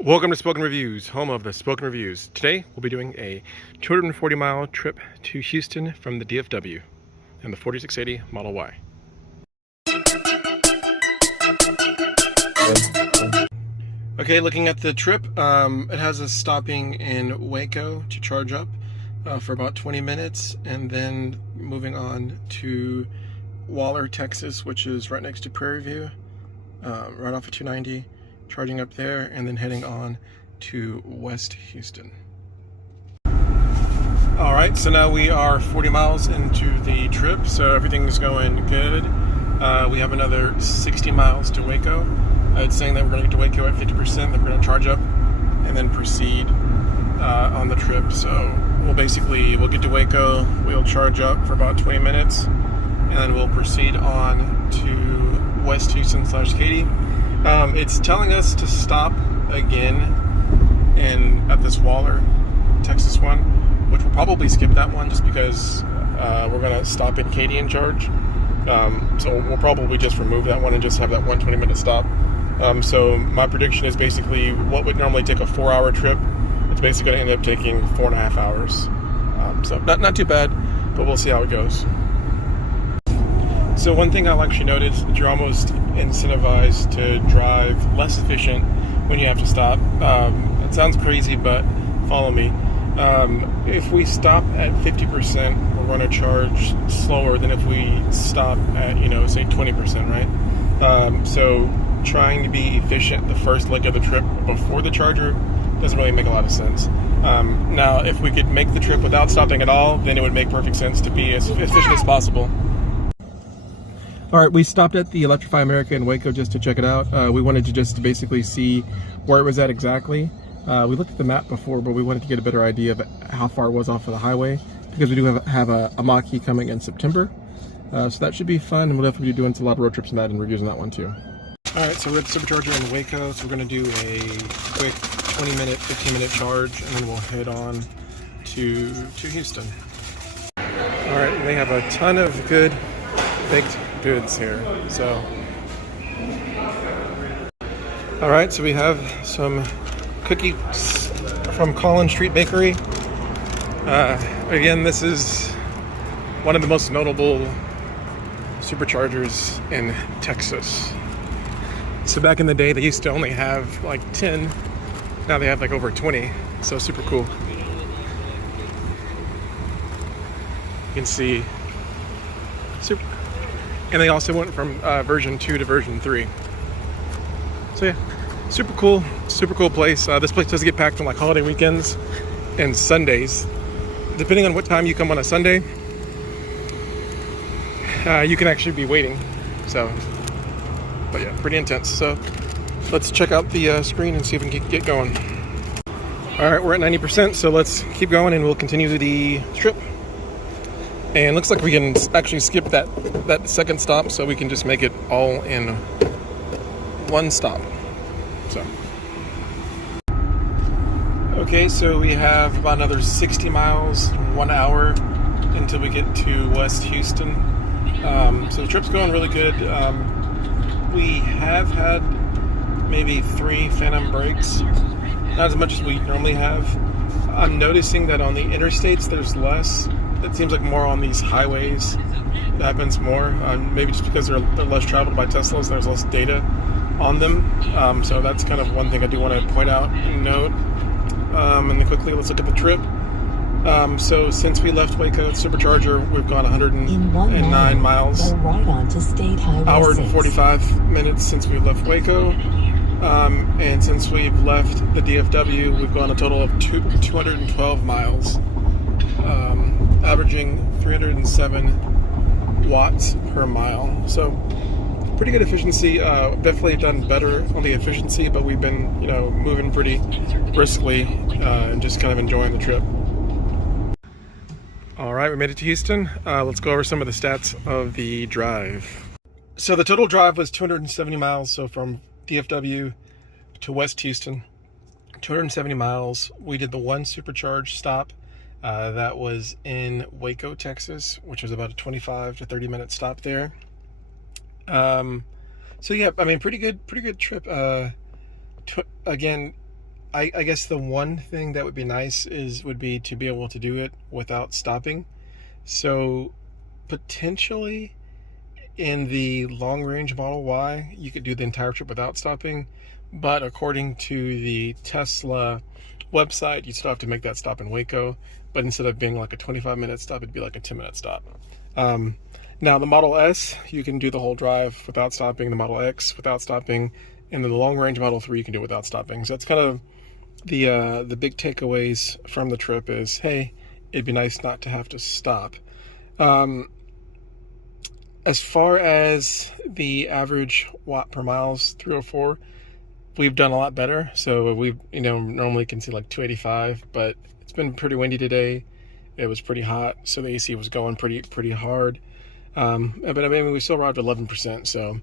Welcome to Spoken Reviews, home of the Spoken Reviews. Today we'll be doing a 240-mile trip to Houston from the DFW and the 4680 Model Y. Okay, looking at the trip, it has us stopping in Waco to charge up for about 20 minutes and then moving on to Waller, Texas, which is right next to Prairie View, right off of 290. Charging up there and then heading on to West Houston. All right, so now we are 40 miles into the trip, so everything's going good. We have another 60 miles to Waco. It's saying that we're going to get to Waco at 50%, then we're going to charge up and then proceed on the trip. So we'll get to Waco, we'll charge up for about 20 minutes, and then we'll proceed on to West Houston / Katy. It's telling us to stop again at this Waller, Texas one, which we'll probably skip that one just because we're going to stop in Katy and charge. So we'll probably just remove that one and just have that 120-minute stop. So my prediction is basically what would normally take a 4-hour trip, it's basically going to end up taking 4.5 hours. So not too bad, but we'll see how it goes. So one thing I'll actually notice, that you're almost incentivized to drive less efficient when you have to stop. It sounds crazy, but follow me. If we stop at 50%, we're going to charge slower than if we stop at, say 20%, right? So trying to be efficient the first leg of the trip before the charger doesn't really make a lot of sense. Now, if we could make the trip without stopping at all, then it would make perfect sense to be as efficient as possible. All right, we stopped at the Electrify America in Waco just to check it out. We wanted to just basically see where it was at exactly. We looked at the map before, but we wanted to get a better idea of how far it was off of the highway because we do have a Mach-E coming in September. So that should be fun, and we'll definitely be doing a lot of road trips on that and reviews on that one too. All right, so we're at the supercharger in Waco, so we're going to do a quick 20-minute, 15-minute charge, and then we'll head on to Houston. All right, they have a ton of good baked goods here. So all right, so we have some cookies from Collins Street Bakery. Again, this is one of the most notable superchargers in Texas. So back in the day, they used to only have like 10. Now they have like over 20. So super cool. You can see super. And they also went from version 2 to version 3. So yeah, super cool place. This place does get packed on like holiday weekends and Sundays. Depending on what time you come on a Sunday, you can actually be waiting. So, but yeah, pretty intense. So let's check out the screen and see if we can get going. All right, we're at 90%, so let's keep going and we'll continue the trip. And looks like we can actually skip that second stop, so we can just make it all in one stop. So, okay, so we have about another 60 miles, 1 hour until we get to West Houston. So the trip's going really good. We have had maybe 3 phantom brakes, not as much as we normally have. I'm noticing that on the interstates there's less. It seems like more on these highways it happens more, maybe just because they're less traveled by Teslas, there's less data on them. So that's kind of one thing I do want to point out and note. And then quickly, let's look at the trip. So since we left Waco Supercharger, we've gone 109 miles, right onto State Highway hour and 45 minutes since we left Waco. And since we've left the DFW, we've gone a total of 212 miles. Averaging 307 watts per mile. So pretty good efficiency. Definitely done better on the efficiency, but we've been, moving pretty briskly and just kind of enjoying the trip. All right, we made it to Houston. Let's go over some of the stats of the drive. So the total drive was 270 miles. So from DFW to West Houston, 270 miles. We did the one supercharge stop. That was in Waco, Texas, which was about a 25 to 30 minute stop there. So yeah, I mean, pretty good trip. Again, I guess the one thing that would be nice would be to be able to do it without stopping. So potentially in the long range Model Y, you could do the entire trip without stopping, but according to the Tesla website, you still have to make that stop in Waco, but instead of being like a 25-minute stop, it'd be like a 10-minute stop. Now the Model S, you can do the whole drive without stopping, the Model X without stopping, and then the long range Model 3 you can do without stopping. So that's kind of the big takeaways from the trip is, hey, it'd be nice not to have to stop. As far as the average watt per miles 304, we've done a lot better. So we've, normally can see like 285, but it's been pretty windy today. It was pretty hot, so the AC was going pretty hard. But I mean, we still arrived at 11%, so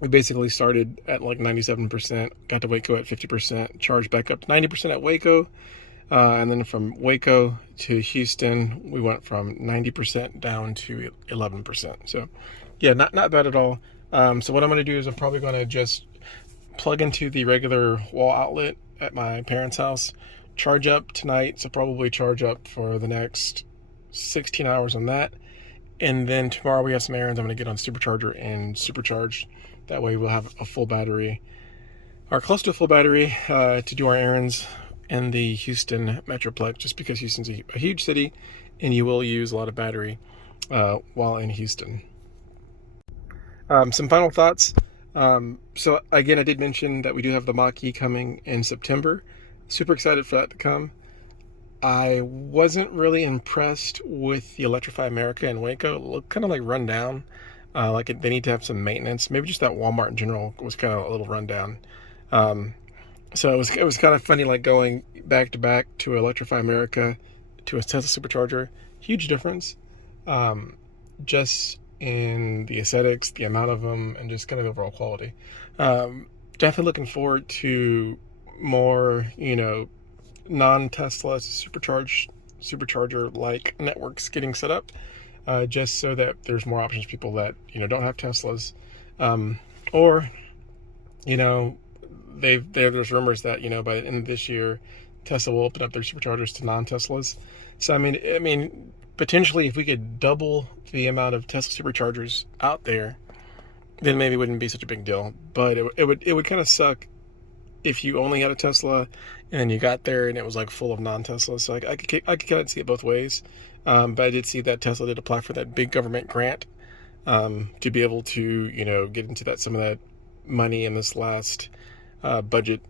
we basically started at like 97%, got to Waco at 50%, charged back up to 90% at Waco, and then from Waco to Houston, we went from 90% down to 11%. So yeah, not bad at all. So what I'm going to do is I'm probably going to just plug into the regular wall outlet at my parents' house, charge up tonight, so probably charge up for the next 16 hours on that. And then tomorrow we have some errands I'm going to get on supercharger and supercharge. That way we'll have a full battery, or close to a full battery, to do our errands in the Houston Metroplex, just because Houston's a huge city and you will use a lot of battery while in Houston. Some final thoughts. So again, I did mention that we do have the Mach-E coming in September. Super excited for that to come. I wasn't really impressed with the Electrify America in Waco. It looked kind of like run down. They need to have some maintenance. Maybe just that Walmart in general was kind of a little run down. So it was kind of funny, like going back to back to Electrify America to a Tesla supercharger. Huge difference, just in the aesthetics, the amount of them, and just kind of overall quality. Definitely looking forward to more, non-Tesla supercharger like networks getting set up, just so that there's more options for people that don't have Teslas, or there's rumors that by the end of this year Tesla will open up their superchargers to non-Teslas. So I mean potentially if we could double the amount of Tesla superchargers out there, then maybe it wouldn't be such a big deal. But it would kind of suck if you only had a Tesla and then you got there and it was like full of non-Teslas. So I could kind of see it both ways. But I did see that Tesla did apply for that big government grant to be able to get into some of that money in this last budget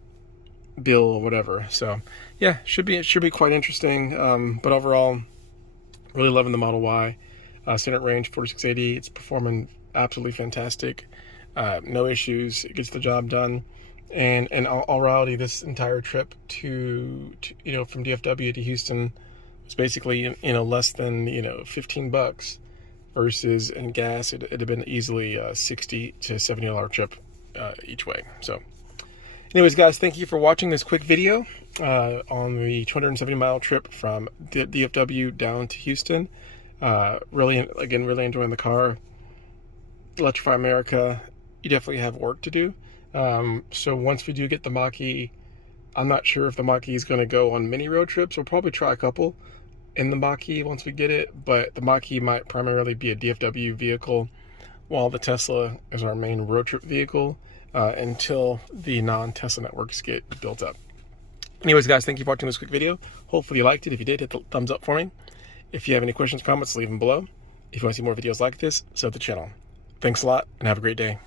bill or whatever. So yeah, should be quite interesting. But overall, really loving the Model Y. Standard range 4680. It's performing absolutely fantastic. No issues. It gets the job done. And in all reality, this entire trip to from DFW to Houston was basically less than $15, versus in gas it'd have been easily a $60 to $70 trip each way. So anyways, guys, thank you for watching this quick video on the 270-mile trip from DFW down to Houston. Really enjoying the car. Electrify America, you definitely have work to do. So once we do get the Mach-E, I'm not sure if the Mach-E is going to go on mini road trips. We'll probably try a couple in the Mach-E once we get it, but the Mach-E might primarily be a DFW vehicle, while the Tesla is our main road trip vehicle until the non-Tesla networks get built up. Anyways, guys, thank you for watching this quick video. Hopefully you liked it. If you did, hit the thumbs up for me. If you have any questions, comments, leave them below. If you want to see more videos like this, sub to the channel. Thanks a lot, and have a great day.